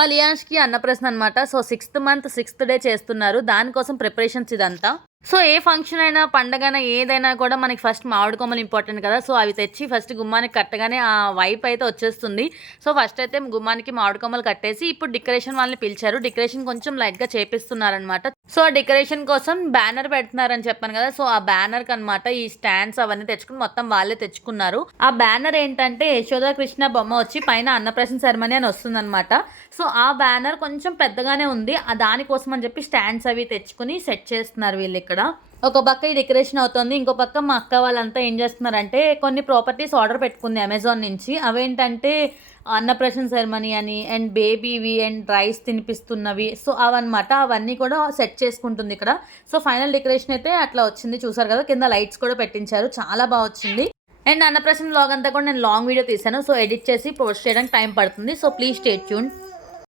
మా లియాన్స్‌కి అన్నప్రాసన అనమాట. So, 6th month 6th day చేస్తున్నారు. దానికోసం ప్రిపరేషన్స్ ఇదంతా. సో, ఏ ఫంక్షన్ అయినా, పండగైనా ఏదైనా కూడా మనకి ఫస్ట్ మామిడి కొమ్మలు ఇంపార్టెంట్ కదా! సో, అవి తెచ్చి ఫస్ట్ గుమ్మానికి కట్టగానే ఆ వైప్ అయితే వచ్చేస్తుంది. సో, ఫస్ట్ అయితే గుమ్మానికి మామిడి కొమ్మలు కట్టేసి ఇప్పుడు డెకరేషన్ వాళ్ళని పిలిచారు. డెకరేషన్ కొంచెం లైట్‌గా చేపిస్తున్నారనమాట. సో, ఆ డెకరేషన్ కోసం బ్యానర్ పెడుతున్నారని చెప్పాను కదా! సో, ఆ బ్యానర్‌కనమాట ఈ స్టాండ్స్ అవన్నీ తెచ్చుకొని మొత్తం వాళ్ళే తెచ్చుకున్నారు. ఆ బ్యానర్ ఏంటంటే యశోద కృష్ణ బొమ్మ వచ్చి పైన అన్నప్రాసన సెరమనీ అని వస్తుందనమాట. సో, ఆ బ్యానర్ కొంచెం పెద్దగానే ఉంది. దానికోసం అని చెప్పి స్టాండ్స్ అవి తెచ్చుకొని సెట్ చేస్తున్నారు వీళ్ళిక్కడ. ఒక పక్క ఈ డెకరేషన్ అవుతుంది. ఇంకో పక్క మా అక్క వాళ్ళంతా ఏం చేస్తున్నారంటే కొన్ని ప్రాపర్టీస్ ఆర్డర్ పెట్టుకుంది అమెజాన్ నుంచి. అవేంటంటే అన్నప్రాసన సెరమనీ అని అండ్ బేబీవి అండ్ రైస్ తినిపిస్తున్నవి. సో, అవన్నమాట. అవన్నీ కూడా సెట్ చేసుకుంటుంది ఇక్కడ. సో, ఫైనల్ డెకరేషన్ అయితే అట్లా వచ్చింది చూసారు కదా! కింద లైట్స్ కూడా పెట్టించారు. చాలా బాగా వచ్చింది. అండ్ అన్నప్రాసన వ్లాగ్ అంతా కూడా నేను లాంగ్ వీడియో తీశాను. సో, ఎడిట్ చేసి పోస్ట్ చేయడానికి టైం పడుతుంది. So, please stay tuned.